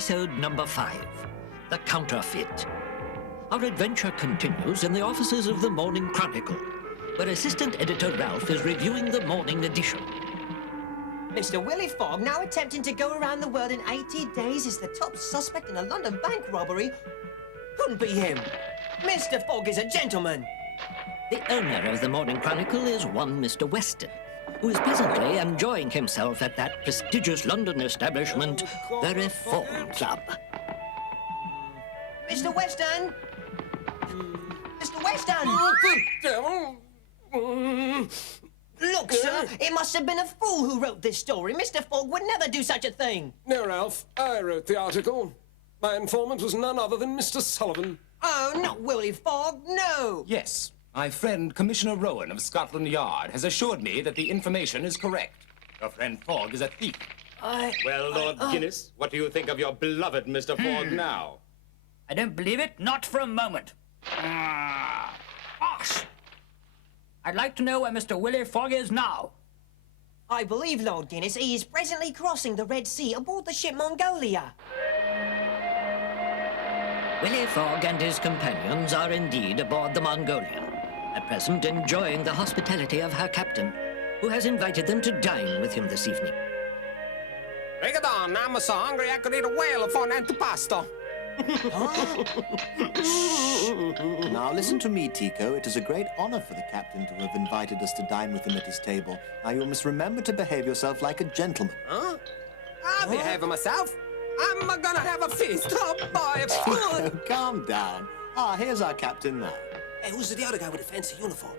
Episode number 5, The Counterfeit. Our adventure continues in the offices of the Morning Chronicle, where Assistant Editor Ralph is reviewing the morning edition. Mr. Willy Fog, now attempting to go around the world in 80 days, is the top suspect in a London bank robbery. Couldn't be him. Mr. Fog is a gentleman. The owner of the Morning Chronicle is one Mr. Weston, who is presently enjoying himself at that prestigious London establishment, the Reform Club. Mr. Weston! Mr. Weston! What the devil? Look, sir, it must have been a fool who wrote this story. Mr. Fogg would never do such a thing. No, Ralph, I wrote the article. My informant was none other than Mr. Sullivan. Oh, not Willy Fog, no. Yes, my friend Commissioner Rowan of Scotland Yard has assured me that the information is correct. Your friend Fogg is a thief. Well, Lord Guinness, what do you think of your beloved Mr. Ford now? I don't believe it, not for a moment. Bosh! I'd like to know where Mr. Willy Fog is now. I believe, Lord Guinness, he is presently crossing the Red Sea aboard the ship Mongolia. Willy Fog and his companions are indeed aboard the Mongolia, at present enjoying the hospitality of her captain, who has invited them to dine with him this evening. Bring it on, I'm so hungry I could eat a whale for an antipasto. Now listen to me, Tico. It is a great honor for the captain to have invited us to dine with him at his table. Now you must remember to behave yourself like a gentleman. Huh? I'll behave myself. I'm gonna have a feast. Oh, boy. Tico, calm down. Ah, here's our captain now. Hey, who's the other guy with the fancy uniform?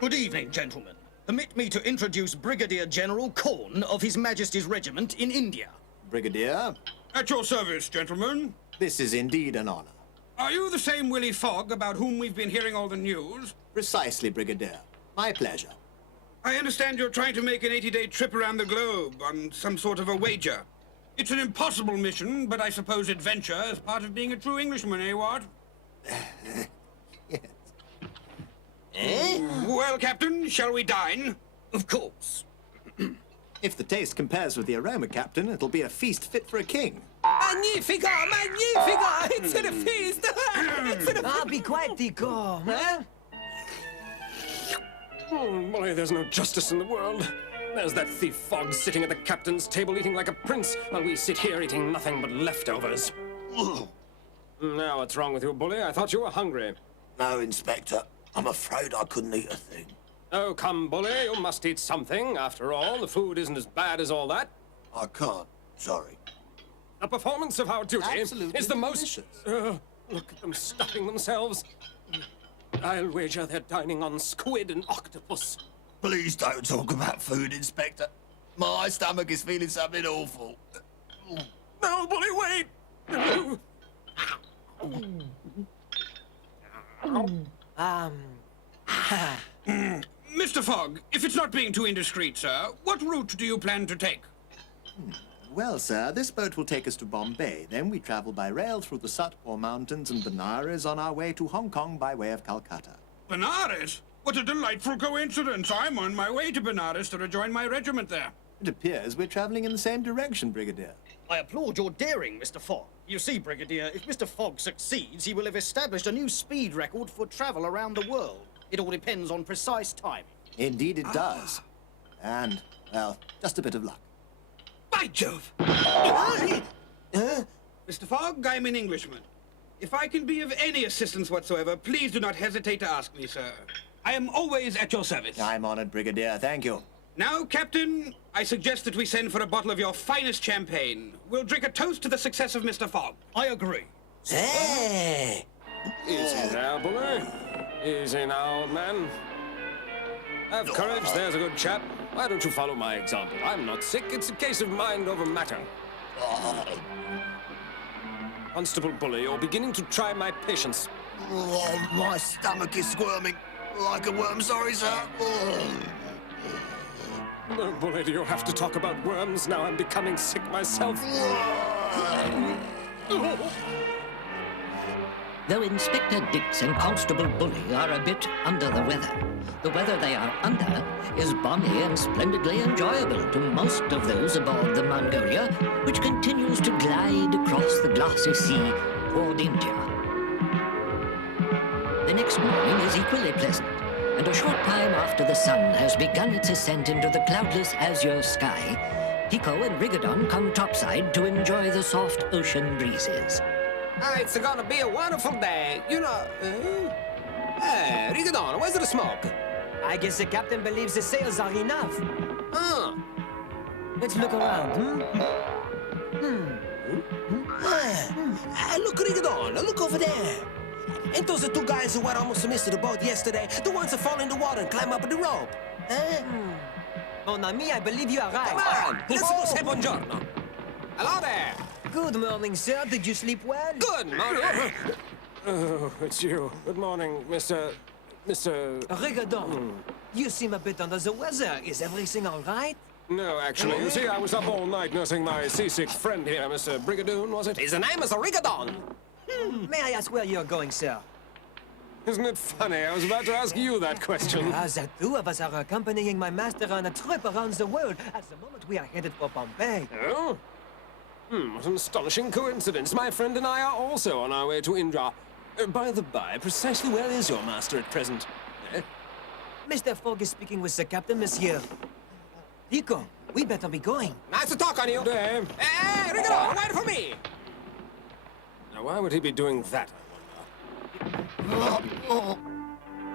Good evening, gentlemen. Permit me to introduce Brigadier General Corn of His Majesty's Regiment in India. Brigadier, At your service, gentlemen. this is indeed an honor. Are you the same Willy Fog about whom we've been hearing all the news? Precisely, Brigadier. My pleasure. I understand you're trying to make an 80-day trip around the globe on some sort of a wager. It's an impossible mission, but I suppose adventure is part of being a true Englishman, eh, what? Yes. Well, Captain, shall we dine? Of course. If the taste compares with the aroma, Captain, it'll be a feast fit for a king. Magnifico! Magnifico! It's a feast! It's a Ah, be quiet, Tico. Huh? Oh, boy, there's no justice in the world. There's that thief Fog sitting at the captain's table eating like a prince, while we sit here eating nothing but leftovers. Now, what's wrong with you, Bully? I thought you were hungry. No, Inspector. I'm afraid I couldn't eat a thing. Oh, come, Bully, you must eat something. After all, the food isn't as bad as all that. I can't. Sorry. The performance of our duty Absolutely is the most... delicious. Look at them stuffing themselves. I'll wager they're dining on squid and octopus. Please don't talk about food, Inspector. My stomach is feeling something awful. No, Bully, wait! Mr. Fogg, if it's not being too indiscreet, sir, what route do you plan to take? Well, sir, this boat will take us to Bombay. Then we travel by rail through the Satpur Mountains and Benares on our way to Hong Kong by way of Calcutta. Benares? What a delightful coincidence. I'm on my way to Benares to rejoin my regiment there. It appears we're traveling in the same direction, Brigadier. I applaud your daring, Mr. Fogg. You see, Brigadier, if Mr. Fogg succeeds, he will have established a new speed record for travel around the world. It all depends on precise timing. Indeed it does. And, well, just a bit of luck. By Jove! Mr. Fogg, I'm an Englishman. If I can be of any assistance whatsoever, please do not hesitate to ask me, sir. I am always at your service. I'm honored, Brigadier. Thank you. Now, Captain, I suggest that we send for a bottle of your finest champagne. We'll drink a toast to the success of Mr. Fogg. I agree. Hey! Easy now, Bully. Easy now, old man. Have courage, there's a good chap. Why don't you follow my example? I'm not sick, it's a case of mind over matter. Constable Bully, you're beginning to try my patience. Oh, my stomach is squirming like a worm. Sorry, sir. No, Bully, do you have to talk about worms? Now I'm becoming sick myself. Though Inspector Dix and Constable Bully are a bit under the weather they are under is balmy and splendidly enjoyable to most of those aboard the Mongolia, which continues to glide across the glassy sea toward India. The next morning is equally pleasant, and a short time after the sun has begun its ascent into the cloudless azure sky, Tico and Brigadon come topside to enjoy the soft ocean breezes. It's gonna be a wonderful day. You know... Hey, Brigadon, where's the smoke? I guess the captain believes the sails are enough. Huh. Let's look around, Look, Brigadon, look over there. Ain't those the two guys who were almost missed the boat yesterday? The ones that fall in the water and climb up the rope? Mon ami, I believe you are right. Come on, let's go say buongiorno. Hello there. Good morning, sir. Did you sleep well? Good morning. Oh, it's you. Good morning, Mr. Brigadon, you seem a bit under the weather. Is everything all right? No, actually. You see, I was up all night nursing my seasick friend here, Mr. Brigadoon, was it? His name is Brigadon. May I ask where you're going, sir? Isn't it funny? I was about to ask you that question. The two of us are accompanying my master on a trip around the world. At the moment, we are headed for Bombay. Oh? What an astonishing coincidence. My friend and I are also on our way to India. By the by, precisely where is your master at present? Mr. Fogg is speaking with the captain, monsieur. Tico, we better be going. Nice to talk on you. Hey, Brigadon, wait for me! Now, why would he be doing that, I wonder?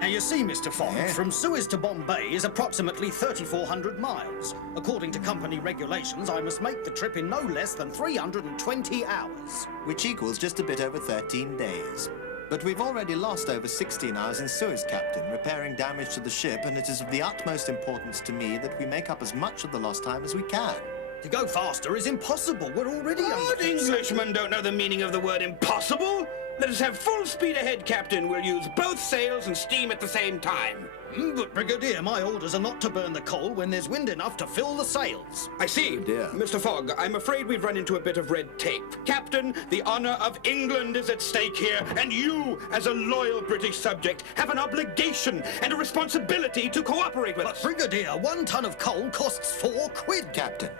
Now, you see, Mr. Fogg, from Suez to Bombay is approximately 3,400 miles. According to company regulations, I must make the trip in no less than 320 hours. Which equals just a bit over 13 days. But we've already lost over 16 hours in Suez, Captain, repairing damage to the ship, and it is of the utmost importance to me that we make up as much of the lost time as we can. To go faster is impossible. We're already What Englishmen don't know the meaning of the word impossible? Let us have full speed ahead, Captain. We'll use both sails and steam at the same time. But, Brigadier, my orders are not to burn the coal when there's wind enough to fill the sails. I see. Dear. Mr. Fogg, I'm afraid we've run into a bit of red tape. Captain, the honor of England is at stake here, and you, as a loyal British subject, have an obligation and a responsibility to cooperate with us. Brigadier, 1 ton of coal costs 4 quid. Captain,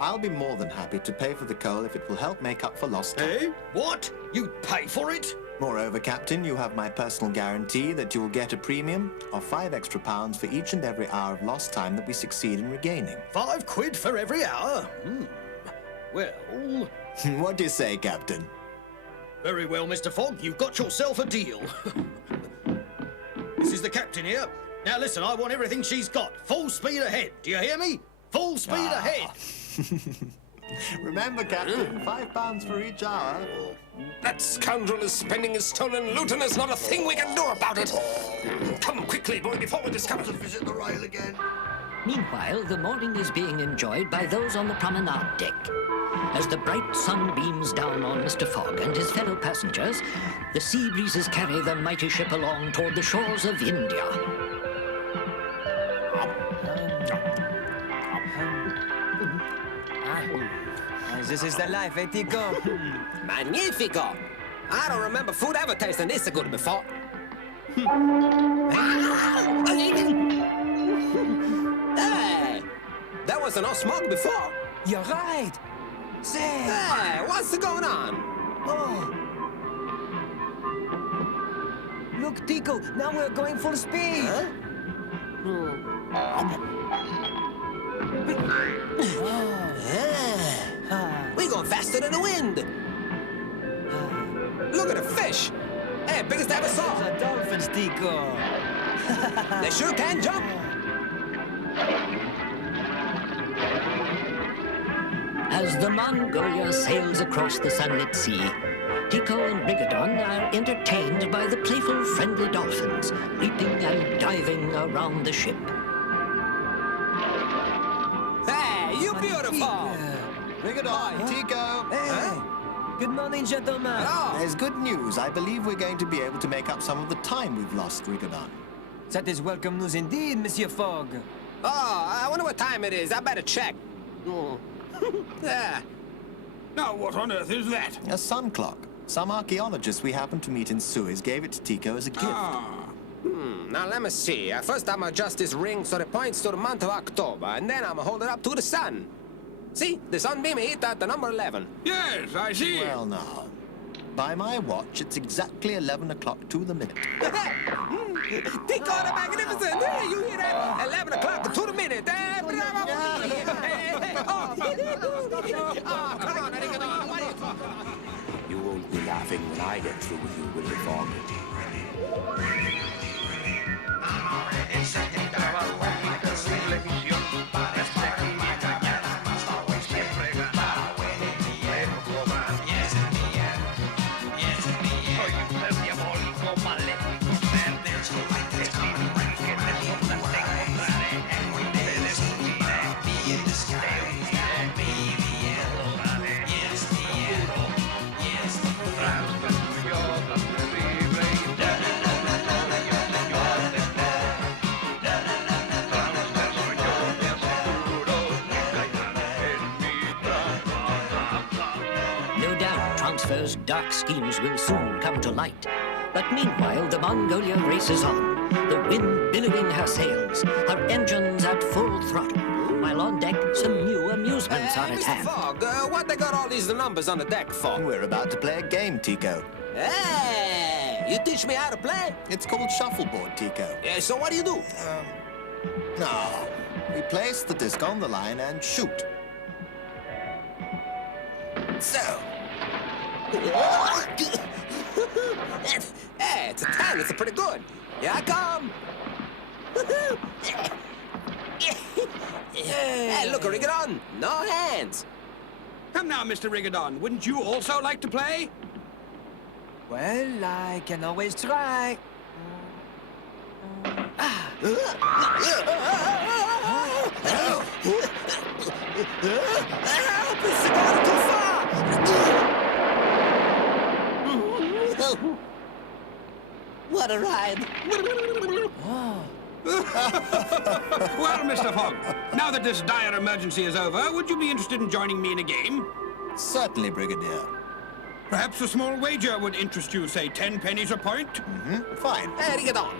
I'll be more than happy to pay for the coal if it will help make up for lost time. Eh? What? You'd pay for it? Moreover, Captain, you have my personal guarantee that you will get a premium of £5 extra for each and every hour of lost time that we succeed in regaining. 5 quid for every hour? Well... What do you say, Captain? Very well, Mr. Fogg. You've got yourself a deal. This is the captain here. Now listen, I want everything she's got. Full speed ahead. Do you hear me? Full speed ahead. Remember, Captain, £5 for each hour. That scoundrel is spending his stolen loot, and there's not a thing we can do about it. Come quickly, boy, before we discover it. Visit the rail again. Meanwhile, the morning is being enjoyed by those on the promenade deck. As the bright sun beams down on Mr. Fogg and his fellow passengers, the sea breezes carry the mighty ship along toward the shores of India. This is the life, eh, Tico? Magnifico! I don't remember food ever tasting this good before. Hey! There was no smoke before. You're right. Say. Hey, what's going on? Oh. Look, Tico, now we're going full speed. Huh? We're going faster than the wind. Look at the fish. Hey, biggest I ever saw. The dolphins, Tico. They sure can jump. As the Mongolia sails across the sunlit sea, Tico and Brigadon are entertained by the playful, friendly dolphins, leaping and diving around the ship. Hey, you beautiful. Brigadon, Tico. Hey. Good morning, gentlemen. Hello. There's good news. I believe we're going to be able to make up some of the time we've lost, Brigadon. That is welcome news indeed, Monsieur Fogg. Oh, I wonder what time it is. I better check. Yeah. Now, what on earth is that? A sun clock. Some archaeologists we happened to meet in Suez gave it to Tico as a gift. Now let me see. First I'm adjust this ring so it points to the month of October, and then I'm hold it up to the sun. See? The sunbeam hit at the number 11. Yes, I see. Well, now, by my watch, it's exactly 11 o'clock to the minute. Tico the Magnificent! Hey, you hear that? 11 o'clock to the minute. Bravo! Oh, come on, Arigato. What are you talking about? You won't be laughing when I get through with you, Willy Fog. No doubt Transfer's dark schemes will soon come to light. But meanwhile, the Mongolia races on, the wind billowing her sails, her engines at full throttle, while on deck some new amusements are at Mr. hand. Fogg, what they got all these numbers on the deck for? We're about to play a game, Tico. Hey, you teach me how to play? It's called Shuffleboard, Tico. Yeah, so what do you do? No, we place the disc on the line and shoot. So, Hey, it's a 10. It's a pretty good. Here I come. Hey, look, Rigadon. No hands. Come now, Mr. Rigadon. Wouldn't you also like to play? Well, I can always try. It's gone too far. What a ride. Well, Mr. Fogg, now that this dire emergency is over, would you be interested in joining me in a game? certainly, Brigadier. Perhaps a small wager would interest you, say 10 pennies a point? Fine. Hey, Rigadon.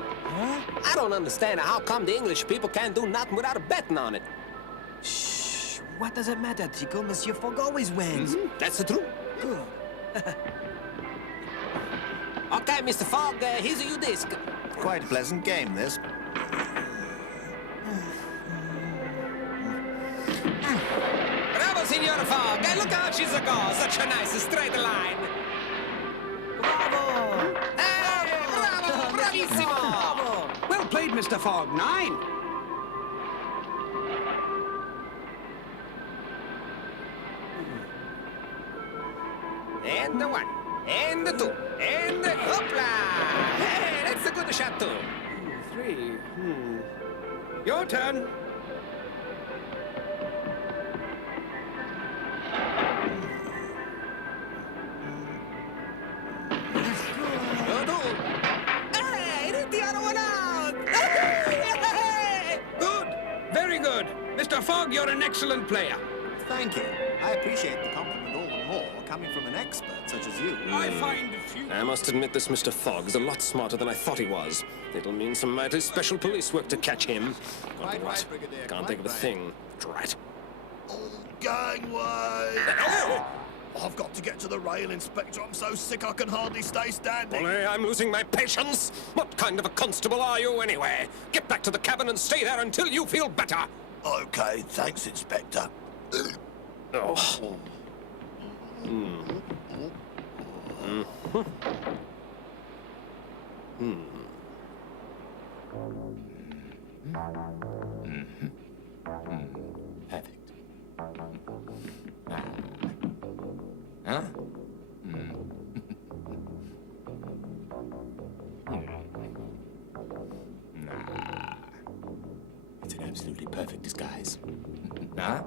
I don't understand how come the English people can't do nothing without a betting on it. Shh. What does it matter, Tico? Monsieur Fogg always wins. That's the truth. Okay, Mr. Fogg, here's a U-disc. Quite a pleasant game, this. Bravo, Signor Fogg. Hey, look how she's a go. Such a nice straight line. Bravo! Hey, bravo, bravissimo. Bravo! Well played, Mr. Fogg. 9. And the 1, and the 2, and the hoopla. Hey, that's a good shot too. 3. Your turn. Go do. Hey, hit the other one out. Hey! Good. Very good. Mr. Fogg, you're an excellent player. Thank you. I appreciate the compliment all the more, coming from an expert such as you. I find few... I must admit this Mr. Fogg is a lot smarter than I thought he was. It'll mean some mighty special police work to catch him. Quite right, Brigadier. Can't think of a thing. Drat. Gangway! I've got to get to the rail, Inspector. I'm so sick I can hardly stay standing. Bully, I'm losing my patience. What kind of a constable are you, anyway? Get back to the cabin and stay there until you feel better. Okay, thanks, Inspector. Oh. Perfect. Huh? Nah. It's an absolutely perfect disguise. Huh?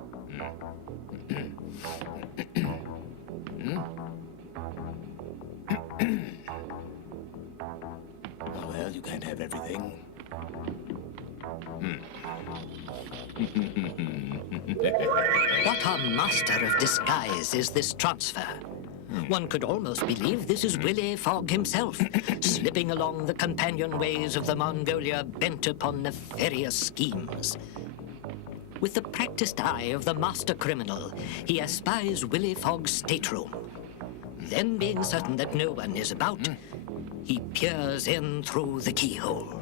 Oh, well, you can't have everything. What a master of disguise is this transfer. One could almost believe this is Willy Fog himself, slipping along the companion ways of the Mongolia bent upon nefarious schemes. With the practiced eye of the master criminal, he espies Willy Fog's stateroom. Then, being certain that no one is about, he peers in through the keyhole.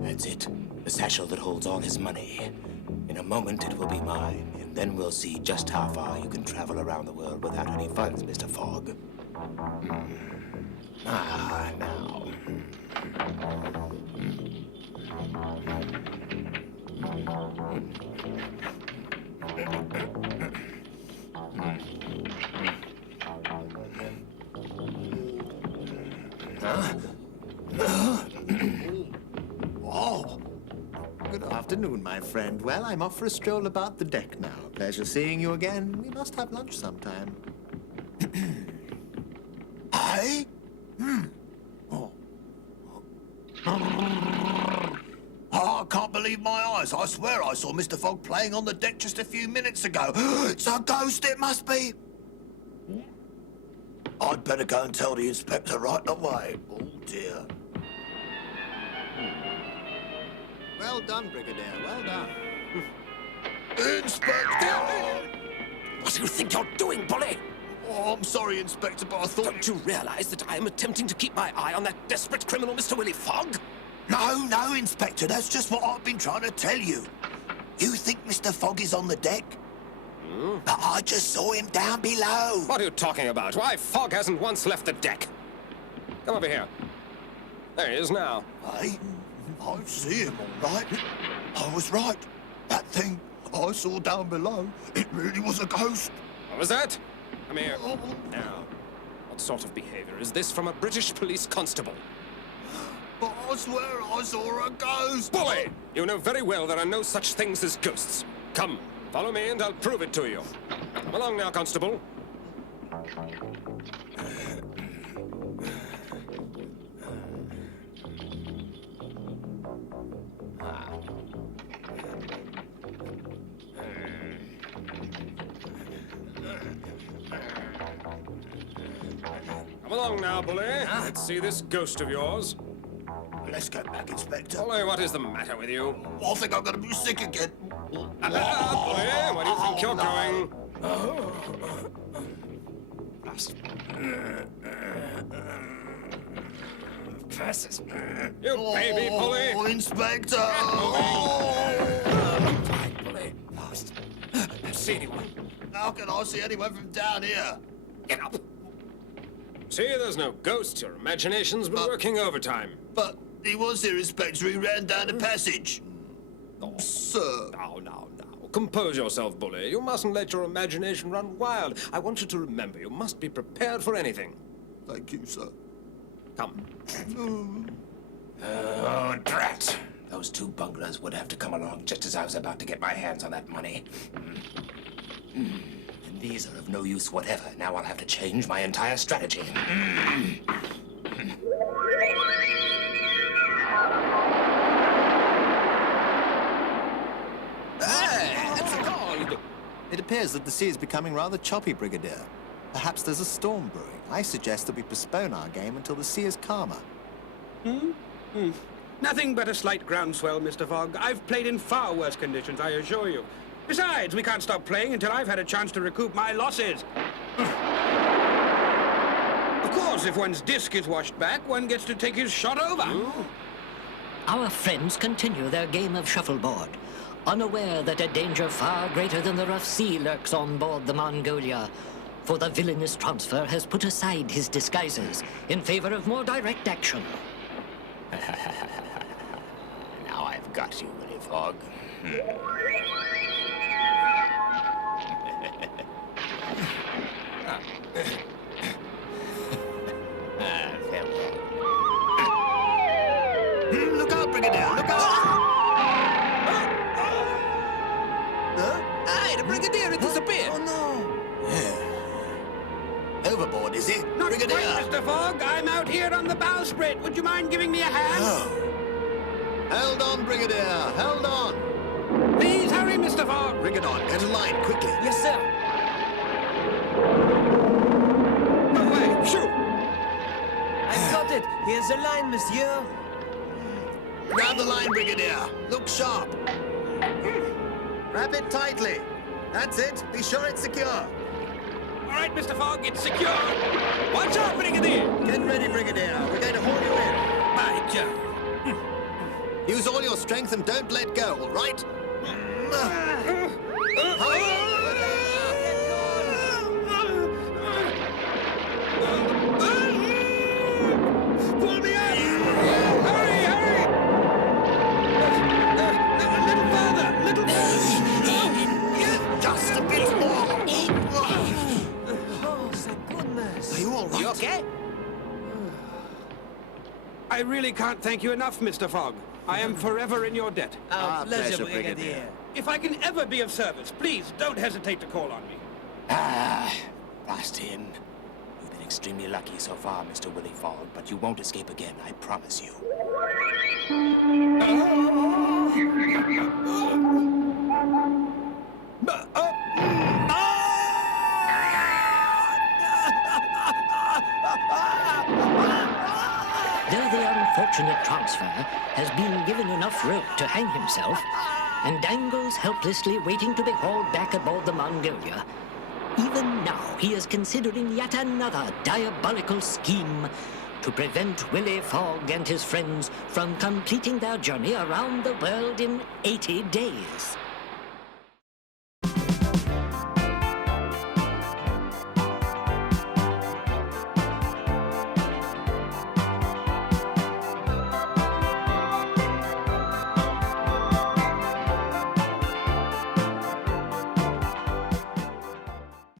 That's it. The satchel that holds all his money. In a moment, it will be mine, and then we'll see just how far you can travel around the world without any funds, Mr. Fogg. Ah, now. Oh. Good afternoon, my friend. Well, I'm off for a stroll about the deck now. Pleasure seeing you again. We must have lunch sometime. Hey? Oh, I can't believe my eyes. I swear I saw Mr. Fogg playing on the deck just a few minutes ago. It's a ghost, it must be. I'd better go and tell the inspector right away. Oh, dear. Well done, Brigadier. Well done. Inspector! What do you think you're doing, Bully? Oh, I'm sorry, Inspector, but I thought... Don't you realize that I am attempting to keep my eye on that desperate criminal, Mr. Willy Fog? No, Inspector, that's just what I've been trying to tell you. You think Mr. Fogg is on the deck? But I just saw him down below. What are you talking about? Why, Fogg hasn't once left the deck. Come over here. There he is now. Hey, I see him all right. I was right. That thing I saw down below, it really was a ghost. What was that? Come here. Now, what sort of behavior is this from a British police constable? But I swear I saw a ghost. Bully! You know very well there are no such things as ghosts. Come, follow me and I'll prove it to you. Come along now, Constable. Come along now, Bully. Let's see this ghost of yours. Let's get back, Inspector. Bully, what is the matter with you? I think I'm going to be sick again. Bully, where do you think you're going? You baby, Bully! Oh, Inspector! Fine, Bully. Fast. See anyone? How can I see anyone from down here? Get up. See, there's no ghost. Your imagination's been working overtime. But he was here, Inspector. He ran down the passage. Oh, sir. Now. Compose yourself, Bully. You mustn't let your imagination run wild. I want you to remember you must be prepared for anything. Thank you, sir. Come. Oh, drat! Those two bunglers would have to come along just as I was about to get my hands on that money. And these are of no use whatever. Now I'll have to change my entire strategy. It appears that the sea is becoming rather choppy, Brigadier. Perhaps there's a storm brewing. I suggest that we postpone our game until the sea is calmer. Nothing but a slight groundswell, Mr. Fogg. I've played in far worse conditions, I assure you. Besides, we can't stop playing until I've had a chance to recoup my losses. Of course, if one's disc is washed back, one gets to take his shot over. Our friends continue their game of shuffleboard, unaware that a danger far greater than the rough sea lurks on board the Mongolia, for the villainous transfer has put aside his disguises in favor of more direct action. Now I've got you, Willy Fog. Farewell. Look out, Brigadier! Look out! Hey, the Brigadier has disappeared! Oh, no! Overboard, is he? Not Brigadier! quite, Mr. Fogg. I'm out here on the bowsprit. Would you mind giving me a hand? Oh. Held on, Brigadier! Held on! Mr. Fogg! Bring it on. Get a line, quickly. Yes, sir. Away! Shoot! I've got it. Here's the line, monsieur. Grab the line, Brigadier. Look sharp. Wrap it tightly. That's it. Be sure it's secure. All right, Mr. Fogg, it's secure. Watch out, Brigadier! Get ready, Brigadier. We're going to haul you in. By Jove! Use all your strength and don't let go, all right? Pull me out! Hurry, hurry! A little further, little further! Just a bit more. Oh, thank goodness. Are you all right? You okay? I really can't thank you enough, Mr. Fogg. I am forever in your debt. Our pleasure, Brigadier. If I can ever be of service, please don't hesitate to call on me. Ah, blast him. You've been extremely lucky so far, Mr. Willy Fog, but you won't escape again, I promise you. Though the unfortunate transfer has been given enough rope to hang himself and dangles helplessly waiting to be hauled back aboard the Mongolia, even now he is considering yet another diabolical scheme to prevent Willy Fog and his friends from completing their journey around the world in 80 days.